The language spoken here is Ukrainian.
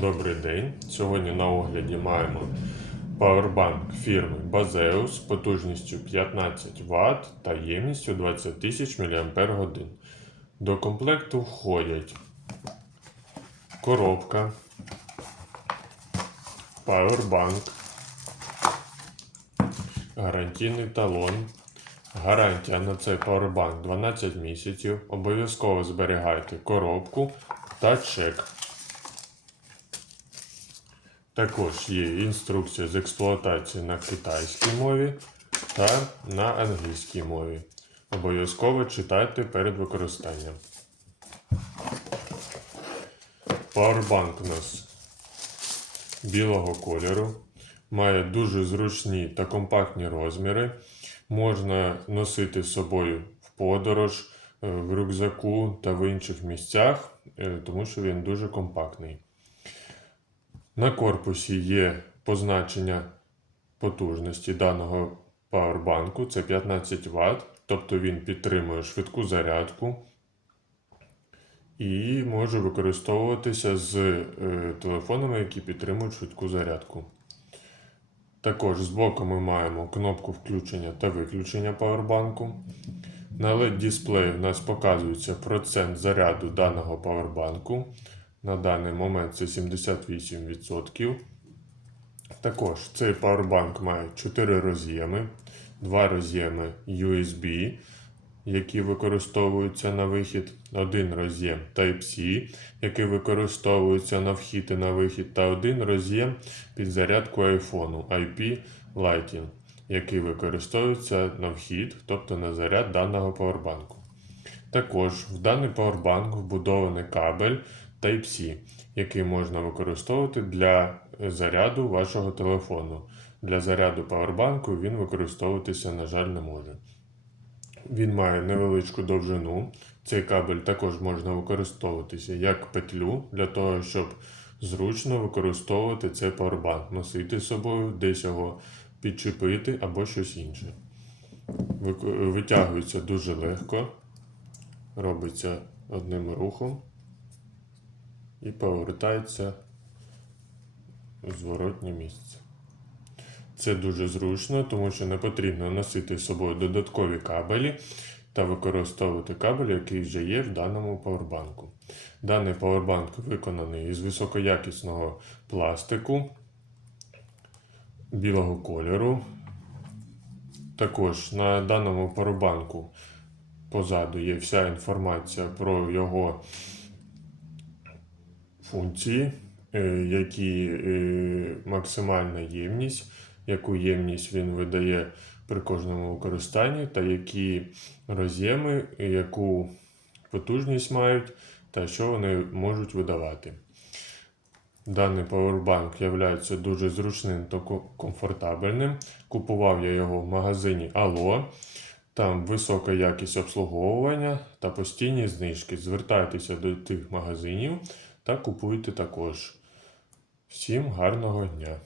Добрий день. Сьогодні на огляді маємо павербанк фірми Bazeus з потужністю 15 Вт та ємністю 20 тисяч мАч. До комплекту входять коробка, павербанк, гарантійний талон. Гарантія на цей павербанк 12 місяців. Обов'язково зберігайте коробку та чек. Також є інструкція з експлуатації на китайській мові та на англійській мові. Обов'язково читайте перед використанням. Powerbank у нас білого кольору. Має дуже зручні та компактні розміри. Можна носити з собою в подорож, е, в рюкзаку та в інших місцях, е, тому що він дуже компактний. На корпусі є позначення потужності даного павербанку, це 15 Вт, тобто він підтримує швидку зарядку і може використовуватися з е, телефонами, які підтримують швидку зарядку. Також збоку ми маємо кнопку включення та виключення павербанку. На LED-дисплеї в нас показується процент заряду даного павербанку. На даний момент це 78%. Також цей павербанк має 4 роз'єми, 2 роз'єми USB, які використовуються на вихід, один роз'єм Type-C, який використовується на вхід і на вихід, та один роз'єм під зарядку iPhone IP Lighting, який використовується на вхід, тобто на заряд даного павербанку. Також в даний павербанк вбудований кабель Type-C, який можна використовувати для заряду вашого телефону. Для заряду павербанку він використовуватися, на жаль, не може. Він має невеличку довжину. Цей кабель також можна використовуватися як петлю для того, щоб зручно використовувати цей павербанк, носити з собою, десь його підчепити або щось інше. Витягується дуже легко, робиться одним рухом і повертається у зворотнє місце. Це дуже зручно, тому що не потрібно носити з собою додаткові кабелі та використовувати кабель, який вже є в даному павербанку. Даний павербанк виконаний із високоякісного пластику білого кольору. Також на даному павербанку позаду є вся інформація про його функції, е, які е, максимальна ємність, яку ємність він видає при кожному використанні, та які роз'єми, яку потужність мають та що вони можуть видавати. Даний павербанк є дуже зручним та комфортабельним. Купував я його в магазині Allo. Там висока якість обслуговування та постійні знижки. Звертайтеся до тих магазинів та купуйте також. Всім гарного дня!